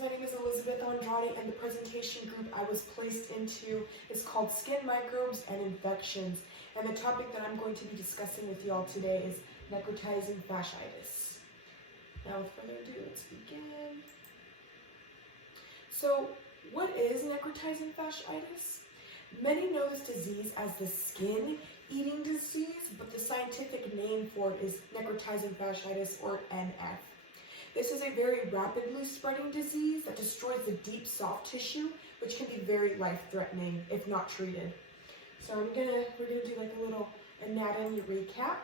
My name is Elizabeth Andrade, and the presentation group I was placed into is called Skin Microbes and Infections. And the topic that I'm going to be discussing with you all today is necrotizing fasciitis. Now, with further ado, let's begin. So, what is necrotizing fasciitis? Many know this disease as the skin-eating disease, but the scientific name for it is necrotizing fasciitis, or NF. This is a very rapidly spreading disease that destroys the deep soft tissue, which can be very life-threatening if not treated. So we're gonna do like a little anatomy recap.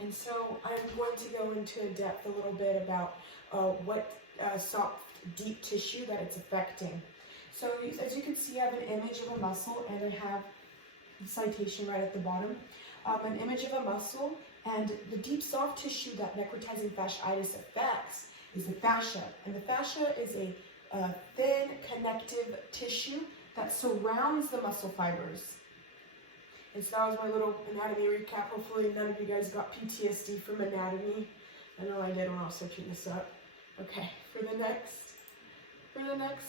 And so I'm going to go into depth a little bit about what soft deep tissue that it's affecting. So as you can see, I have an image of a muscle, and I have the citation right at the bottom. An image of a muscle, and the deep soft tissue that necrotizing fasciitis affects is the fascia. And the fascia is a thin connective tissue that surrounds the muscle fibers. And so that was my little anatomy recap. Hopefully none of you guys got PTSD from anatomy. I know I did when I was searching this up. Okay, for the next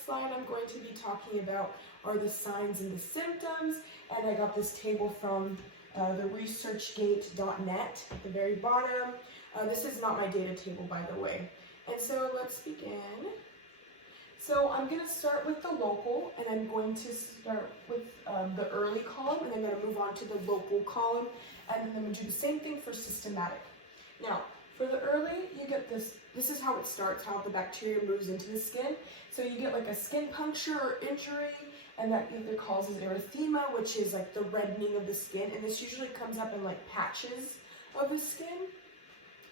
slide, I'm going to be talking about are the signs and the symptoms. And I got this table from the researchgate.net at the very bottom. This is not my data table, by the way. And so let's begin. So I'm going to start with the local, and I'm going to start with the early column, and I'm going to move on to the local column, and then I'm going to do the same thing for systematic. Now, for the early, you get this is how it starts, how the bacteria moves into the skin. So you get like a skin puncture or injury, and that either causes erythema, which is like the reddening of the skin, and this usually comes up in like patches of the skin.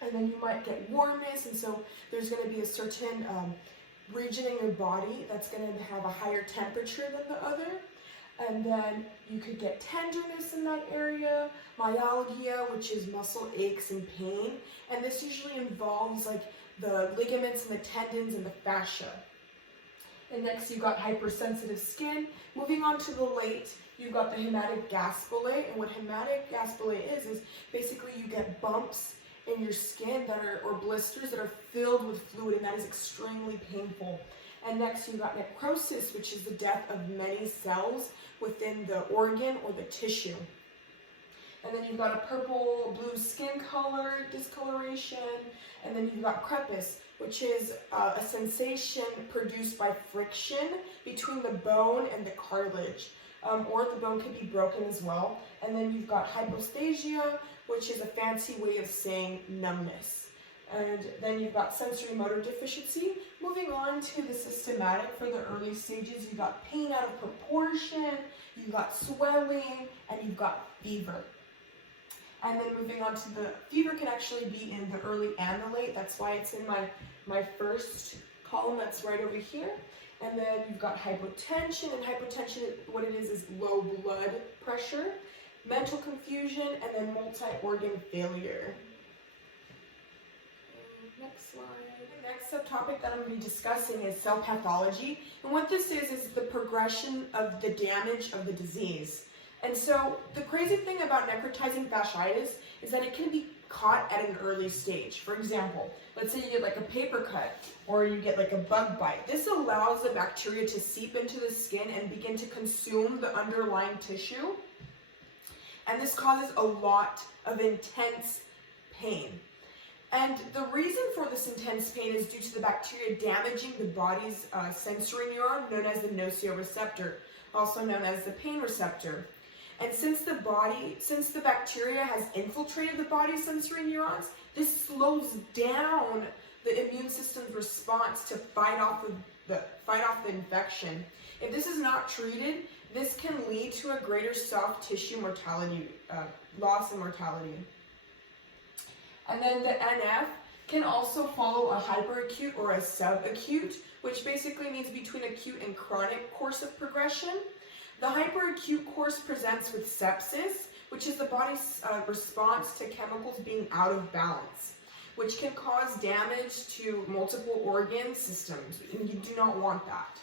And then you might get warmness, and so there's going to be a certain region in your body that's going to have a higher temperature than the other. And then you could get tenderness in that area, myalgia, which is muscle aches and pain, and this usually involves like the ligaments and the tendons and the fascia. And next you've got hypersensitive skin. Moving on to the late, you've got the hemattic gaspaulae, and what hemattic gaspaulae is basically you get bumps in your skin that are, or blisters that are filled with fluid, and that is extremely painful. And next you've got necrosis, which is the death of many cells within the organ or the tissue. And then you've got a purple-blue skin color, discoloration, and then you've got crepus, which is a sensation produced by friction between the bone and the cartilage, or the bone can be broken as well. And then you've got hypostasia, which is a fancy way of saying numbness. And then you've got sensory motor deficiency. Moving on to the systematic for the early stages, you've got pain out of proportion, you've got swelling, and you've got fever. And then moving on to the fever can actually be in the early and the late. That's why it's in my first column that's right over here. And then you've got hypotension, and hypotension, what it is low blood pressure, mental confusion, and then multi-organ failure. Next slide. The next subtopic that I'm going to be discussing is cell pathology. And what this is the progression of the damage of the disease. And so the crazy thing about necrotizing fasciitis is that it can be caught at an early stage. For example, let's say you get like a paper cut or you get like a bug bite. This allows the bacteria to seep into the skin and begin to consume the underlying tissue. And this causes a lot of intense pain. And the reason for this intense pain is due to the bacteria damaging the body's sensory neuron, known as the nociceptor, also known as the pain receptor. And since the bacteria has infiltrated the body's sensory neurons, this slows down the immune system's response to fight off the infection. If this is not treated, this can lead to a greater soft tissue mortality, loss and mortality. And then the NF can also follow a hyperacute or a subacute, which basically means between acute and chronic course of progression. The hyperacute course presents with sepsis, which is the body's response to chemicals being out of balance, which can cause damage to multiple organ systems, and you do not want that.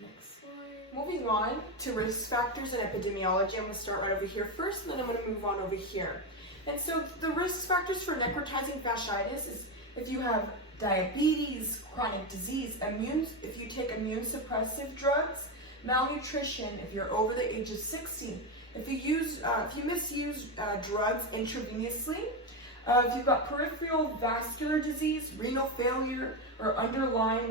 Next slide. Moving on to risk factors and epidemiology, I'm going to start right over here first, and then I'm going to move on over here. And so the risk factors for necrotizing fasciitis is if you have diabetes, chronic disease, if you take immune suppressive drugs, malnutrition, if you're over the age of 60, if you misuse drugs intravenously, if you've got peripheral vascular disease, renal failure, or underlying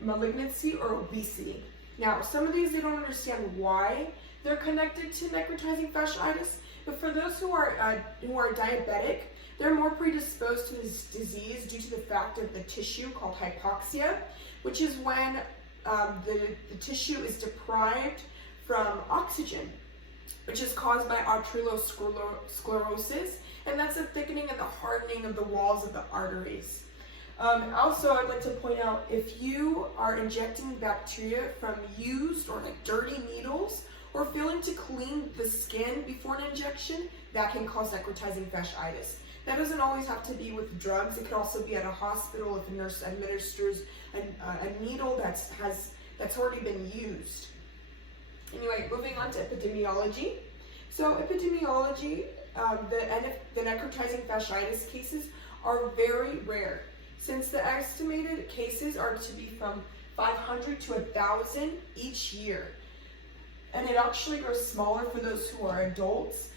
malignancy or obesity. Now, some of these, they don't understand why they're connected to necrotizing fasciitis, but for those who are diabetic, they're more predisposed to this disease due to the fact of the tissue called hypoxia, which is when the tissue is deprived from oxygen, which is caused by arteriosclerosis, and that's a thickening and the hardening of the walls of the arteries. Also, I'd like to point out, if you are injecting bacteria from used or like dirty needles, or failing to clean the skin before an injection, that can cause necrotizing fasciitis. That doesn't always have to be with drugs. It could also be at a hospital if a nurse administers a needle that's already been used. Anyway, moving on to epidemiology. So epidemiology, the necrotizing fasciitis cases are very rare, since the estimated cases are to be from 500 to 1,000 each year. And it actually grows smaller for those who are adults.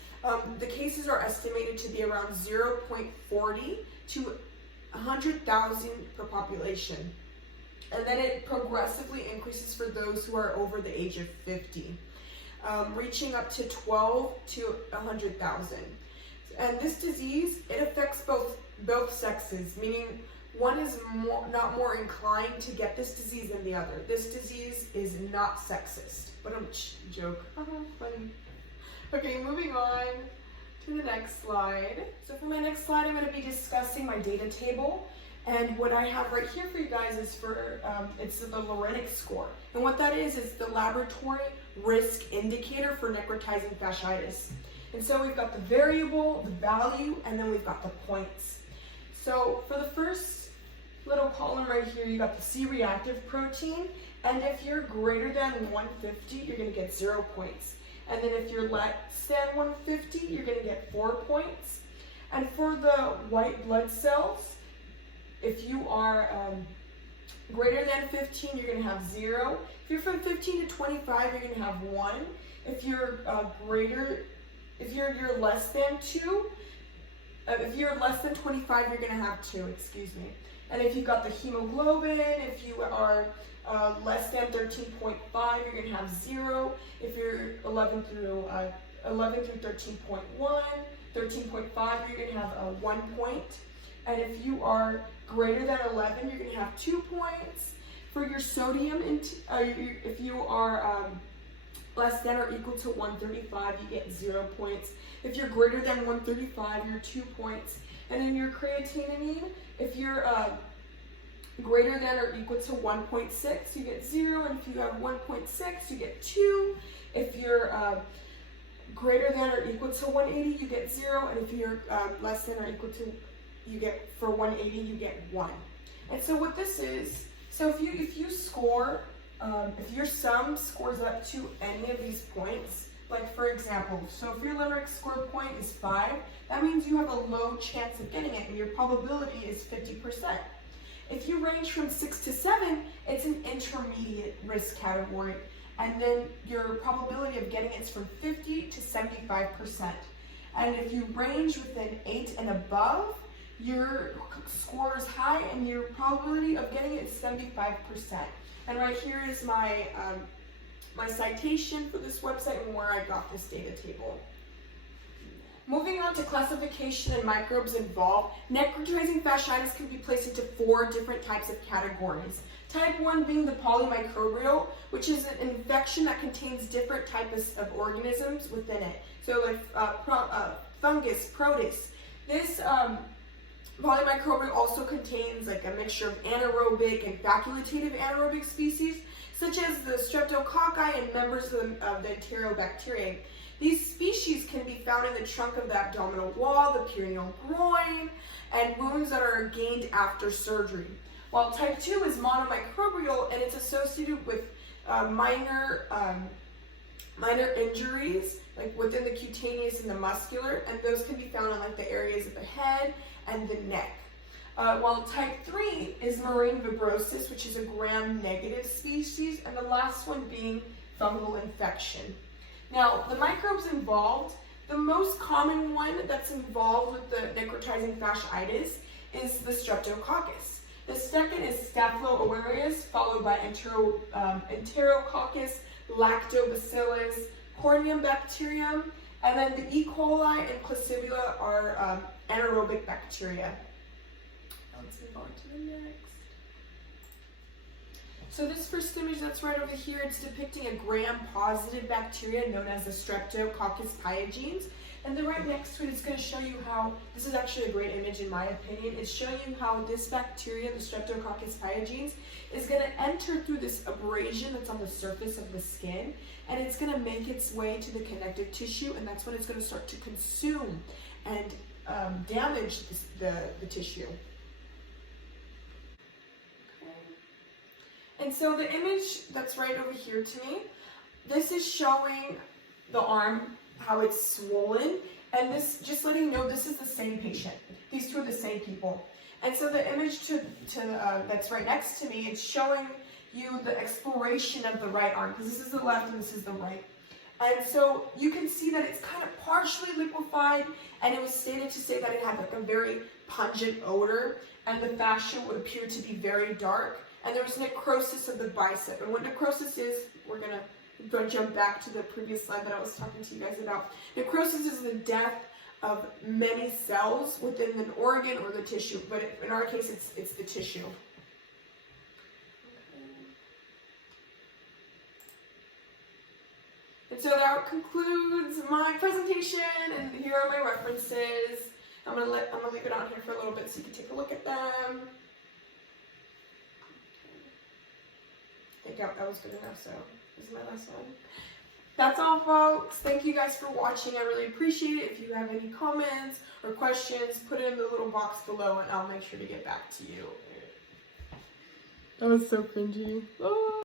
The cases are estimated to be around 0.40 to 100,000 per population. And then it progressively increases for those who are over the age of 50, reaching up to 12 to 100,000. And this disease, it affects both sexes, meaning one is not more inclined to get this disease than the other. This disease is not sexist, but I'm joke. Funny. Okay, moving on to the next slide. So for my next slide, I'm going to be discussing my data table. And what I have right here for you guys is it's the Lorenic score. And what that is the laboratory risk indicator for necrotizing fasciitis. And so we've got the variable, the value, and then we've got the points. So for the first little column right here, you got the C-reactive protein. And if you're greater than 150, you're going to get 0 points. And then if you're less than 150, you're going to get 4 points. And for the white blood cells, if you are greater than 15, you're going to have 0. If you're from 15 to 25, you're going to have 1. If you're you're less than 2, if you're less than 25, you're going to have 2, excuse me. And if you've got the hemoglobin, if you are less than 13.5, you're going to have 0. If you're 11 through 13.1, 13.5, you're going to have 1 point. And if you are greater than 11, you're going to have 2 points. For your sodium, if you are less than or equal to 135, you get 0 points. If you're greater than 135, you're 2 points. And in your creatinine, if you're greater than or equal to 1.6, you get 0. And if you have 1.6, you get 2. If you're greater than or equal to 180, you get 0. And if you're less than or equal to, for 180, you get 1. And so what this is, so if you score, if your sum scores up to any of these points, like for example, so if your limerick score point is 5, that means you have a low chance of getting it, and your probability is 50%. If you range from 6 to 7, it's an intermediate risk category, and then your probability of getting it is from 50 to 75%. And if you range within 8 and above, your score is high, and your probability of getting it is 75%. And right here is my my citation for this website and where I got this data table. Moving on to classification and microbes involved, necrotizing fasciitis can be placed into 4 different types of categories. Type 1 being the polymicrobial, which is an infection that contains different types of organisms within it. So like fungus, protists. This polymicrobial also contains like a mixture of anaerobic and facultative anaerobic species, such as the streptococci and members of the enterobacterium. These species can be found in the trunk of the abdominal wall, the perineal groin, and wounds that are gained after surgery. While type 2 is monomicrobial, and it's associated with minor injuries, like within the cutaneous and the muscular, and those can be found in like the areas of the head and the neck. while type 3 is marine fibrosis, which is a gram-negative species, and the last one being fungal infection. Now, the microbes involved, the most common one that's involved with the necrotizing fasciitis is the streptococcus. The second is Staphylo aureus, followed by Enterococcus, Lactobacillus, Corneum bacterium, and then the E. coli and Classivula are anaerobic bacteria. Let's move on to the next. So this first image that's right over here, it's depicting a gram-positive bacteria known as the Streptococcus pyogenes. And then right next to it, it's going to show you how, this is actually a great image in my opinion, it's showing you how this bacteria, the Streptococcus pyogenes, is going to enter through this abrasion that's on the surface of the skin, and it's going to make its way to the connective tissue, and that's when it's going to start to consume and damage the tissue. And so the image that's right over here to me, this is showing the arm, how it's swollen, and this, just letting you know, this is the same patient. These two are the same people. And so the image that's right next to me, it's showing you the exploration of the right arm, because this is the left and this is the right. And so you can see that it's kind of partially liquefied, and it was stated to say that it had like a very pungent odor, and the fascia would appear to be very dark. And there was necrosis of the bicep. And what necrosis is, we're going to jump back to the previous slide that I was talking to you guys about. Necrosis is the death of many cells within an organ or the tissue, but in our case, it's the tissue. Okay. And so that concludes my presentation, and here are my references. I'm gonna leave it on here for a little bit so you can take a look at them. I think that was good enough, so this is my last one. That's all, folks. Thank you guys for watching. I really appreciate it. If you have any comments or questions, put it in the little box below, and I'll make sure to get back to you. That was so cringy. Oh.